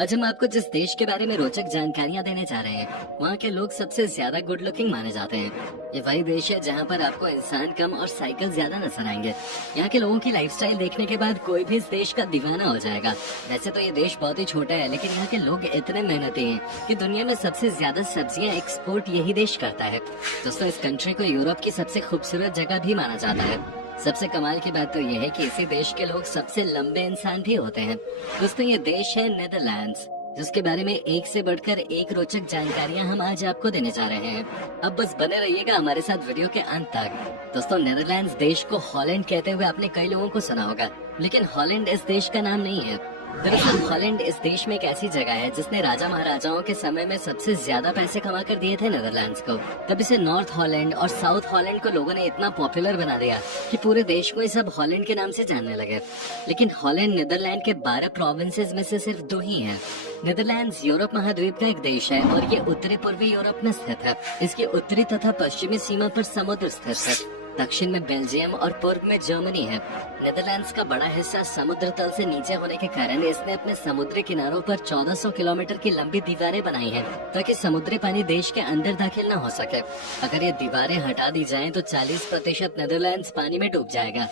आज हम आपको जिस देश के बारे में रोचक जानकारियां देने जा रहे हैं, वहाँ के लोग सबसे ज्यादा गुड लुकिंग माने जाते हैं। ये वही देश है जहाँ पर आपको इंसान कम और साइकिल ज्यादा नजर आएंगे। यहाँ के लोगों की लाइफस्टाइल देखने के बाद कोई भी इस देश का दीवाना हो जाएगा। वैसे तो ये देश बहुत ही छोटा है, लेकिन यहाँ के लोग इतने मेहनती हैं कि दुनिया में सबसे ज्यादा सब्जियाँ एक्सपोर्ट यही देश करता है। दोस्तों, इस कंट्री को यूरोप की सबसे खूबसूरत जगह भी माना जाता है। सबसे कमाल की बात तो यह है कि इसी देश के लोग सबसे लंबे इंसान भी होते हैं। दोस्तों, ये देश है नीदरलैंड्स, जिसके बारे में एक से बढ़कर एक रोचक जानकारियां हम आज आपको देने जा रहे हैं। अब बस बने रहिएगा हमारे साथ वीडियो के अंत तक। दोस्तों, नीदरलैंड्स देश को हॉलैंड कहते हुए आपने कई लोगों को सुना होगा, लेकिन हॉलैंड इस देश का नाम नहीं है। दरअसल हॉलैंड इस देश में एक ऐसी जगह है जिसने राजा महाराजाओं के समय में सबसे ज्यादा पैसे कमा कर दिए थे नीदरलैंड्स को। तब इसे नॉर्थ हॉलैंड और साउथ हॉलैंड को लोगों ने इतना पॉपुलर बना दिया कि पूरे देश को ये सब हॉलैंड के नाम से जानने लगे। लेकिन हॉलैंड नीदरलैंड के 12 प्रोविंसेस में से सिर्फ 2 ही हैं। नीदरलैंड्स यूरोप महाद्वीप का एक देश है और ये उत्तरी पूर्वी यूरोप में स्थित है। इसकी उत्तरी तथा पश्चिमी सीमा पर समुद्र स्थित है। दक्षिण में बेल्जियम और पूर्व में जर्मनी है। नीदरलैंड्स का बड़ा हिस्सा समुद्र तल से नीचे होने के कारण इसने अपने समुद्री किनारों पर 1400 किलोमीटर की लंबी दीवारें बनाई हैं, ताकि समुद्री पानी देश के अंदर दाखिल न हो सके। अगर ये दीवारें हटा दी जाएं तो 40% नीदरलैंड्स पानी में डूब जाएगा।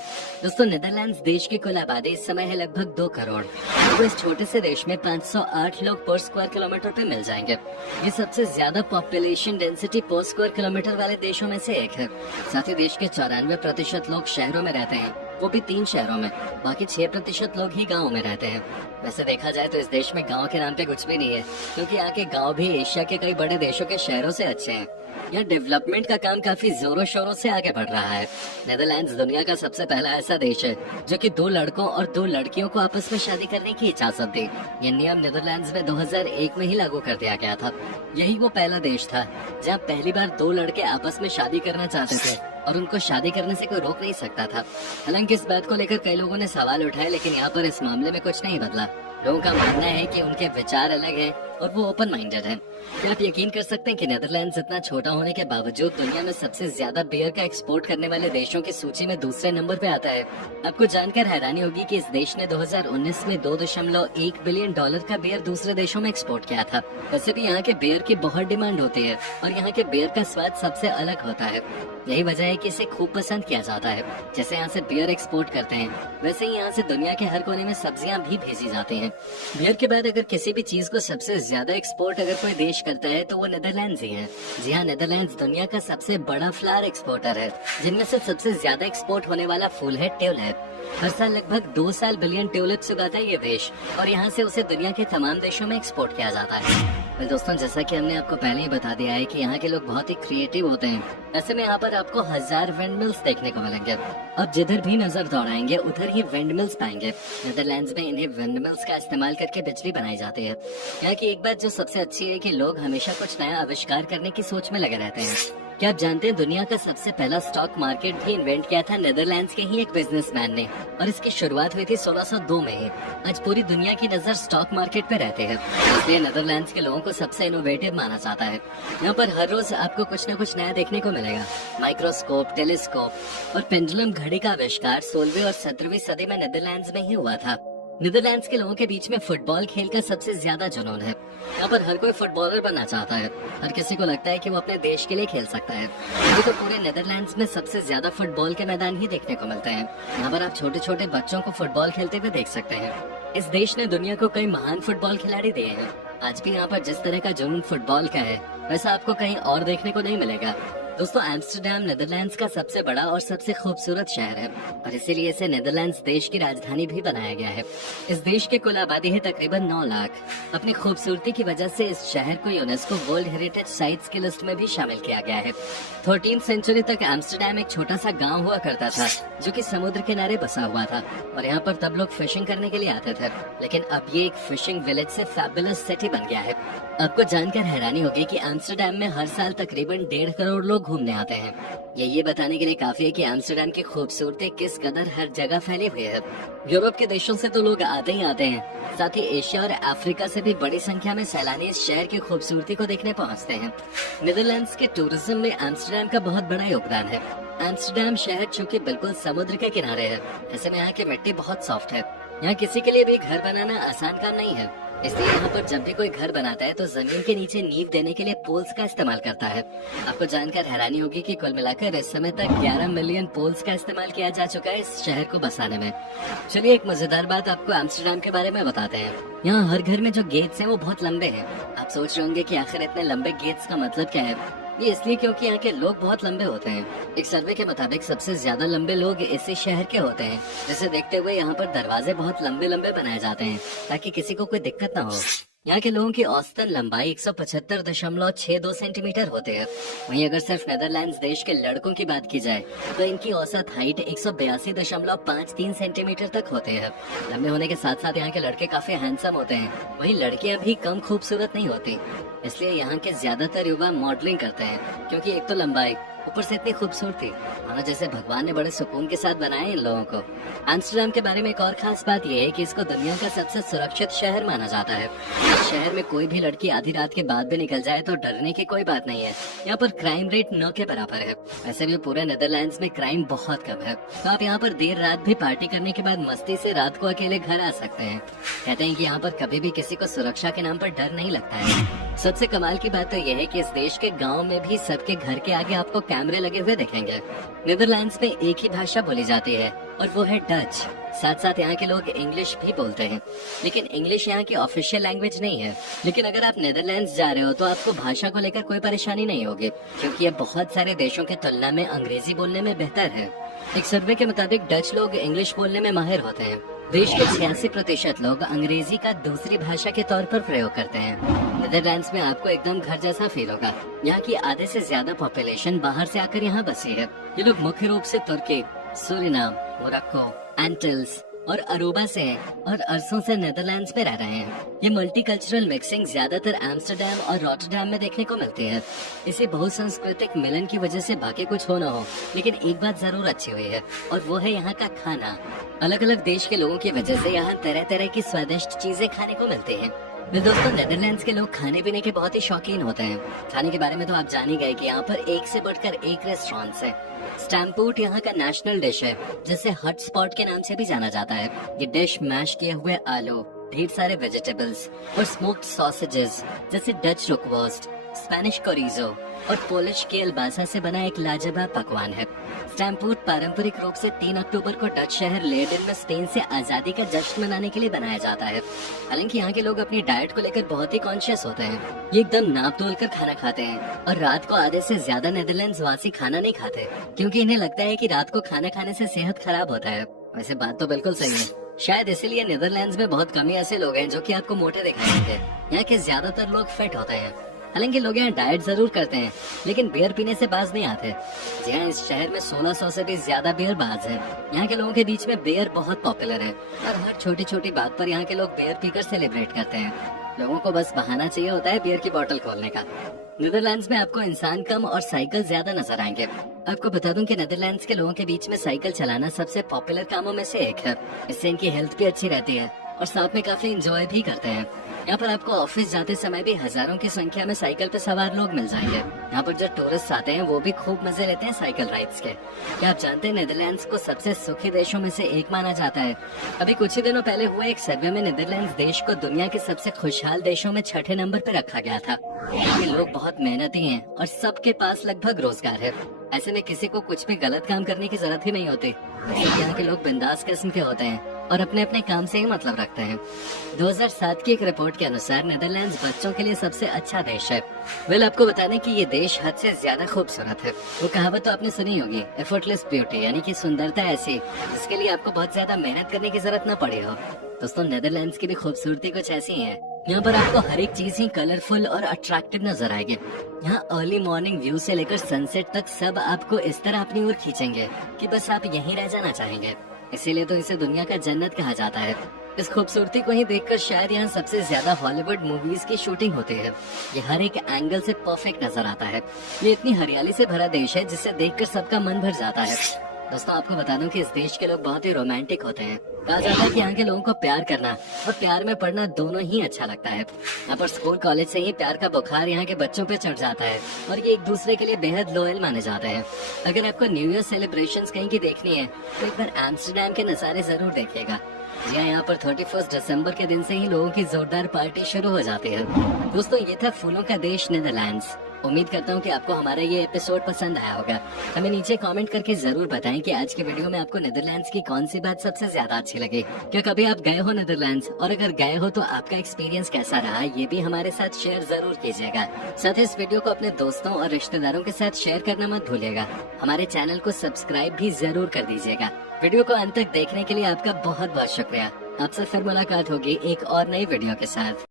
दोस्तों, नीदरलैंड्स देश की कुल आबादी इस समय है लगभग 2 करोड़। तो इस छोटे से देश में 508 लोग पर स्क्वायर किलोमीटर पे मिल जाएंगे। ये सबसे ज्यादा पॉपुलेशन डेंसिटी पर स्क्वायर किलोमीटर वाले देशों में से एक है। साथ ही देश के 94% लोग शहरों में रहते हैं, वो भी 3 शहरों में। बाकी 6% लोग ही गाँव में रहते हैं। वैसे देखा जाए तो इस देश में गांव के नाम पे कुछ भी नहीं है, क्योंकि यहाँ के गाँव भी एशिया के कई बड़े देशों के शहरों से अच्छे हैं। यहाँ डेवलपमेंट का काम काफी जोरों शोरों से आगे बढ़ रहा है। नीदरलैंड्स दुनिया का सबसे पहला ऐसा देश है जो कि 2 लड़कों और 2 लड़कियों को आपस में शादी करने की इजाजत दी। ये नियम नीदरलैंड्स में 2001 में ही लागू कर दिया गया था। यही वो पहला देश था जहाँ पहली बार 2 लड़के आपस में शादी करना चाहते थे और उनको शादी करने से कोई रोक नहीं सकता था। हालांकि इस बात को लेकर कई लोगों ने सवाल उठाए, लेकिन यहाँ पर इस मामले में कुछ नहीं बदला। लोगों का मानना है कि उनके विचार अलग हैं और वो ओपन माइंडेड हैं। क्या आप यकीन कर सकते हैं कि नीदरलैंड्स इतना छोटा होने के बावजूद दुनिया में सबसे ज्यादा बियर का एक्सपोर्ट करने वाले देशों की सूची में दूसरे नंबर पे आता है। आपको जानकर हैरानी होगी कि इस देश ने 2019 में $2.1 बिलियन का बियर दूसरे देशों में एक्सपोर्ट किया था। वैसे भी यहाँ के बियर की बहुत डिमांड होती है और यहाँ के बियर का स्वाद सबसे अलग होता है। यही वजह है कि इसे खूब पसंद किया जाता है। जैसे यहाँ से बियर एक्सपोर्ट करते हैं, वैसे ही यहाँ से दुनिया के हर कोने में सब्जियाँ भी भेजी जाती हैं। बियर के बाद अगर किसी भी चीज को सबसे ज्यादा एक्सपोर्ट अगर कोई देश करता है तो वो नीदरलैंड्स ही है। जी हाँ, नीदरलैंड्स दुनिया का सबसे बड़ा फ्लावर एक्सपोर्टर है, जिनमें से सबसे ज्यादा एक्सपोर्ट होने वाला फूल है ट्यूलिप। हर साल लगभग 2 बिलियन ट्यूलिप्स उगाता है ये देश और यहाँ से उसे दुनिया के तमाम देशों में एक्सपोर्ट किया जाता है। दोस्तों, जैसा कि हमने आपको पहले ही बता दिया है कि यहाँ के लोग बहुत ही क्रिएटिव होते हैं। ऐसे में यहाँ पर आपको 1000 विंडमिल्स देखने को मिलेंगे। अब जिधर भी नजर दौड़ाएंगे उधर ही विंडमिल्स पाएंगे। नीदरलैंड्स में इन्हें विंडमिल्स का इस्तेमाल करके बिजली बनाई जाती है। यहाँ की एक बात जो सबसे अच्छी है कि लोग हमेशा कुछ नया आविष्कार करने की सोच में लगे रहते हैं। क्या आप जानते हैं दुनिया का सबसे पहला स्टॉक मार्केट भी इन्वेंट किया था नीदरलैंड्स के ही एक बिजनेसमैन ने, और इसकी शुरुआत हुई थी 1602 में ही। आज पूरी दुनिया की नजर स्टॉक मार्केट पे रहते हैं, इसलिए नीदरलैंड्स के लोगों को सबसे इनोवेटिव माना जाता है। यहाँ पर हर रोज आपको कुछ न कुछ नया देखने को मिलेगा। माइक्रोस्कोप, टेलीस्कोप और पेंडुलम घड़ी का आविष्कार 16वीं और 17वीं सदी में नीदरलैंड्स में ही हुआ था। नीदरलैंड्स के लोगों के बीच में फुटबॉल खेल का सबसे ज्यादा जुनून है। यहाँ पर हर कोई फुटबॉलर बनना चाहता है। हर किसी को लगता है कि वो अपने देश के लिए खेल सकता है। अभी तो पूरे नीदरलैंड्स में सबसे ज्यादा फुटबॉल के मैदान ही देखने को मिलते हैं। यहाँ पर आप छोटे छोटे बच्चों को फुटबॉल खेलते हुए देख सकते हैं। इस देश ने दुनिया को कई महान फुटबॉल खिलाड़ी दिए हैं। आज भी यहाँ पर जिस तरह का जुनून फुटबॉल का है, वैसा आपको कहीं और देखने को नहीं मिलेगा। दोस्तों, एम्स्टर्डम नीदरलैंड्स का सबसे बड़ा और सबसे खूबसूरत शहर है और इसीलिए इसे नीदरलैंड्स देश की राजधानी भी बनाया गया है। इस देश की कुल आबादी है तकरीबन 9 लाख। अपनी खूबसूरती की वजह से इस शहर को यूनेस्को वर्ल्ड हेरिटेज साइट्स की लिस्ट में भी शामिल किया गया है। 13वीं सेंचुरी तक एम्स्टर्डम एक छोटा सा गाँव हुआ करता था जो कि समुद्र किनारे बसा हुआ था और यहाँ पर तब लोग फिशिंग करने के लिए आते थे। लेकिन अब ये एक फिशिंग विलेज से फैबुलस सिटी बन गया है। आपको जानकर हैरानी होगी कि एम्स्टर्डम में हर साल तकरीबन 1.5 करोड़ लोग घूमने आते हैं। ये बताने के लिए काफी है कि एम्स्टर्डम की खूबसूरती किस कदर हर जगह फैली हुई है। यूरोप के देशों से तो लोग आते ही आते हैं, साथ ही एशिया और अफ्रीका से भी बड़ी संख्या में सैलानी इस शहर की खूबसूरती को देखने पहुंचते हैं। नीदरलैंड्स के टूरिज्म में एम्स्टर्डम का बहुत बड़ा योगदान है। एम्स्टर्डम शहर चूंकि बिल्कुल समुद्र के किनारे है, ऐसे में यहाँ की मिट्टी बहुत सॉफ्ट है। यहाँ किसी के लिए भी घर बनाना आसान काम नहीं है। इसलिए यहाँ पर जब भी कोई घर बनाता है तो जमीन के नीचे नींव देने के लिए पोल्स का इस्तेमाल करता है। आपको जानकर हैरानी होगी कि कुल मिलाकर इस समय तक 11 मिलियन पोल्स का इस्तेमाल किया जा चुका है इस शहर को बसाने में। चलिए एक मजेदार बात आपको एम्स्टर्डम के बारे में बताते हैं। यहाँ हर घर में जो गेट्स हैं वो बहुत लंबे हैं। आप सोच रहे होंगे कि आखिर इतने लंबे गेट्स का मतलब क्या है। ये इसलिए क्योंकि यहाँ के लोग बहुत लंबे होते हैं। एक सर्वे के मुताबिक सबसे ज्यादा लंबे लोग इसी शहर के होते हैं, जिसे देखते हुए यहाँ पर दरवाजे बहुत लंबे लंबे बनाए जाते हैं ताकि किसी को कोई दिक्कत ना हो। यहाँ के लोगों की औसतन लंबाई 175.62 सेंटीमीटर होती है। वहीं अगर सिर्फ नेदरलैंड्स देश के लड़कों की बात की जाए तो इनकी औसत हाइट 182.53 सेंटीमीटर तक होती है। लंबे होने के साथ साथ यहाँ के लड़के काफी हैंडसम होते हैं। वहीं लड़कियां भी कम खूबसूरत नहीं होती, इसलिए यहाँ के ज्यादातर युवा मॉडलिंग करते हैं, क्योंकि एक तो लंबाई, ऊपर से इतनी खूबसूरती, मानो जैसे भगवान ने बड़े सुकून के साथ बनाए इन लोगों को। एम्स्टर्डम के बारे में एक और खास बात यह है कि इसको दुनिया का सबसे सुरक्षित शहर माना जाता है। इस शहर में कोई भी लड़की आधी रात के बाद भी निकल जाए तो डरने की कोई बात नहीं है। यहाँ पर क्राइम रेट 9 के बराबर है। वैसे भी पूरे नेदरलैंड्स में क्राइम बहुत कम है, तो आप यहाँ पर देर रात भी पार्टी करने के बाद मस्ती से रात को अकेले घर आ सकते हैं। कहते हैं कि यहाँ पर कभी भी किसी को सुरक्षा के नाम पर डर नहीं लगता है। सबसे कमाल की बात तो यह है कि इस देश के गाँव में भी सबके घर के आगे आपको कैमरे लगे हुए दिखेंगे। नीदरलैंड्स में एक ही भाषा बोली जाती है और वो है डच। साथ साथ यहाँ के लोग इंग्लिश भी बोलते हैं, लेकिन इंग्लिश यहाँ की ऑफिशियल लैंग्वेज नहीं है। लेकिन अगर आप नीदरलैंड्स जा रहे हो तो आपको भाषा को लेकर कोई परेशानी नहीं होगी, क्योंकि ये बहुत सारे देशों की तुलना में अंग्रेजी बोलने में बेहतर है। एक सर्वे के मुताबिक डच लोग इंग्लिश बोलने में माहिर होते हैं। देश के 86% लोग अंग्रेजी का दूसरी भाषा के तौर पर प्रयोग करते हैं। नीदरलैंड्स में आपको एकदम घर जैसा फील होगा। यहाँ की आधे से ज्यादा पॉपुलेशन बाहर से आकर यहाँ बसी है। ये लोग मुख्य रूप से तुर्की, सूरिनाम, मोरक्को, एंटिल्स और अरूबा से हैं और अरसों से नीदरलैंड्स में रह रहे हैं। ये मल्टीकल्चरल मिक्सिंग ज्यादातर एम्स्टर्डम और रॉटरडैम में देखने को मिलती है। इसे बहुसांस्कृतिक मिलन की वजह से बाकी कुछ हो न हो, लेकिन एक बात जरूर अच्छी हुई है और वो है यहाँ का खाना। अलग अलग देश के लोगों की वजह से यहाँ तरह तरह की स्वादिष्ट चीजें खाने को मिलती हैं। दोस्तों, नेदरलैंड्स के लोग खाने पीने के बहुत ही शौकीन होते हैं। खाने के बारे में तो आप जान ही गए कि यहाँ पर एक से बढ़कर एक रेस्टोरेंट्स है। स्टैम्पूट यहाँ का नेशनल डिश है, जिसे हॉट स्पॉट के नाम से भी जाना जाता है। ये डिश मैश किए हुए आलू, ढेर सारे वेजिटेबल्स और स्मोक्ड सॉसेजेस जैसे डच रुकवॉस्ट, स्पेनिश कोरिजो और पोलिश किएलबासा से बना एक लाजवाब पकवान है। स्टैम्पूट पारंपरिक रूप से 3 अक्टूबर को डच शहर लेडेन में स्पेन से आजादी का जश्न मनाने के लिए बनाया जाता है। हालांकि यहाँ के लोग अपनी डाइट को लेकर बहुत ही कॉन्शियस होते हैं। ये एकदम नाप तोल कर खाना खाते हैं और रात को आधे से ज्यादा नेदरलैंड्स वासी खाना नहीं खाते, क्योंकि इन्हें लगता है कि रात को खाना खाने से सेहत खराब होता है। वैसे बात तो बिल्कुल सही है। शायद इसीलिए नीदरलैंड्स में बहुत कम ही ऐसे लोग हैं जो कि आपको मोटे दिखाई देंगे। यहाँ के ज्यादातर लोग फिट होते हैं। हालांकि लोग यहाँ डाइट जरूर करते हैं, लेकिन बियर पीने से बाज नहीं आते। जी हाँ, इस शहर में 1600 से भी ज्यादा बियर बाज है। यहाँ के लोगों के बीच में बियर बहुत पॉपुलर है और हर छोटी छोटी बात पर यहाँ के लोग बियर पीकर सेलिब्रेट करते हैं। लोगों को बस बहाना चाहिए होता है बियर की बोतल खोलने का। नीदरलैंड्स में आपको इंसान कम और साइकिल ज्यादा नजर आएंगे। आपको बता दूं कि नीदरलैंड्स के लोगों के बीच में साइकिल चलाना सबसे पॉपुलर कामों में से एक है। इससे इनकी हेल्थ भी अच्छी रहती है और साथ में काफी एंजॉय भी करते हैं। यहाँ पर आपको ऑफिस जाते समय भी हजारों की संख्या में साइकिल पे सवार लोग मिल जाएंगे। यहाँ पर जो टूरिस्ट आते हैं वो भी खूब मजे लेते हैं साइकिल राइड्स के। क्या आप जानते हैं नीदरलैंड्स को सबसे सुखी देशों में से एक माना जाता है। अभी कुछ ही दिनों पहले हुए एक सर्वे में नीदरलैंड्स देश को दुनिया के सबसे खुशहाल देशों में 6ठे नंबर पर रखा गया था। यहाँ के लोग बहुत मेहनती हैं और सबके पास लगभग रोजगार है। ऐसे में किसी को कुछ भी गलत काम करने की जरूरत ही नहीं होती। यहाँ के लोग बिंदास किस्म के होते हैं और अपने अपने काम से ही मतलब रखते हैं। 2007 की एक रिपोर्ट के अनुसार नीदरलैंड्स बच्चों के लिए सबसे अच्छा देश है। वेल, आपको बताने कि ये देश हद से ज्यादा खूबसूरत है। वो कहावत तो आपने सुनी होगी, एफर्टलेस ब्यूटी, यानी कि सुंदरता ऐसी जिसके लिए आपको बहुत ज्यादा मेहनत करने की जरूरत न पड़ी हो। दोस्तों, नीदरलैंड्स की भी खूबसूरती कुछ ऐसी ही है। यहाँ पर आपको हर एक चीज ही कलरफुल और अट्रैक्टिव नजर आएगी। यहाँ अर्ली मॉर्निंग व्यू से लेकर सनसेट तक सब आपको इस तरह अपनी ओर खींचेंगे कि बस आप यहीं रह जाना चाहेंगे। इसीलिए तो इसे दुनिया का जन्नत कहा जाता है। इस खूबसूरती को ही देखकर शायद यहाँ सबसे ज्यादा हॉलीवुड मूवीज की शूटिंग होती है। ये हर एक एंगल से परफेक्ट नजर आता है। ये इतनी हरियाली से भरा देश है जिसे देखकर सबका मन भर जाता है। दोस्तों, आपको बता दूं कि इस देश के लोग बहुत ही रोमांटिक होते हैं। कहा जाता है कि यहाँ के लोगों को प्यार करना और प्यार में पढ़ना दोनों ही अच्छा लगता है। यहाँ पर स्कूल कॉलेज से ही प्यार का बुखार यहाँ के बच्चों पे चढ़ जाता है और ये एक दूसरे के लिए बेहद लॉयल माने जाते हैं। अगर आपको न्यू ईयर सेलिब्रेशंस कहीं की देखनी है तो एक बार एम्स्टर्डम के नज़ारे जरूर देखिएगा। जी हाँ, यहाँ पर 31 दिसंबर के दिन से ही लोगों की जोरदार पार्टी शुरू हो जाती है। दोस्तों, ये था फूलों का देश नीदरलैंड्स। उम्मीद करता हूँ कि आपको हमारा ये एपिसोड पसंद आया होगा। हमें नीचे कमेंट करके जरूर बताएं कि आज के वीडियो में आपको नीदरलैंड्स की कौन सी बात सबसे ज्यादा अच्छी लगी। क्या कभी आप गए हो नीदरलैंड्स, और अगर गए हो तो आपका एक्सपीरियंस कैसा रहा, ये भी हमारे साथ शेयर जरूर कीजिएगा। साथ ही इस वीडियो को अपने दोस्तों और रिश्तेदारों के साथ शेयर करना मत भूलिएगा। हमारे चैनल को सब्सक्राइब भी जरूर कर दीजिएगा। वीडियो को अंत तक देखने के लिए आपका बहुत बहुत शुक्रिया। आपसे फिर मुलाकात होगी एक और नई वीडियो के साथ।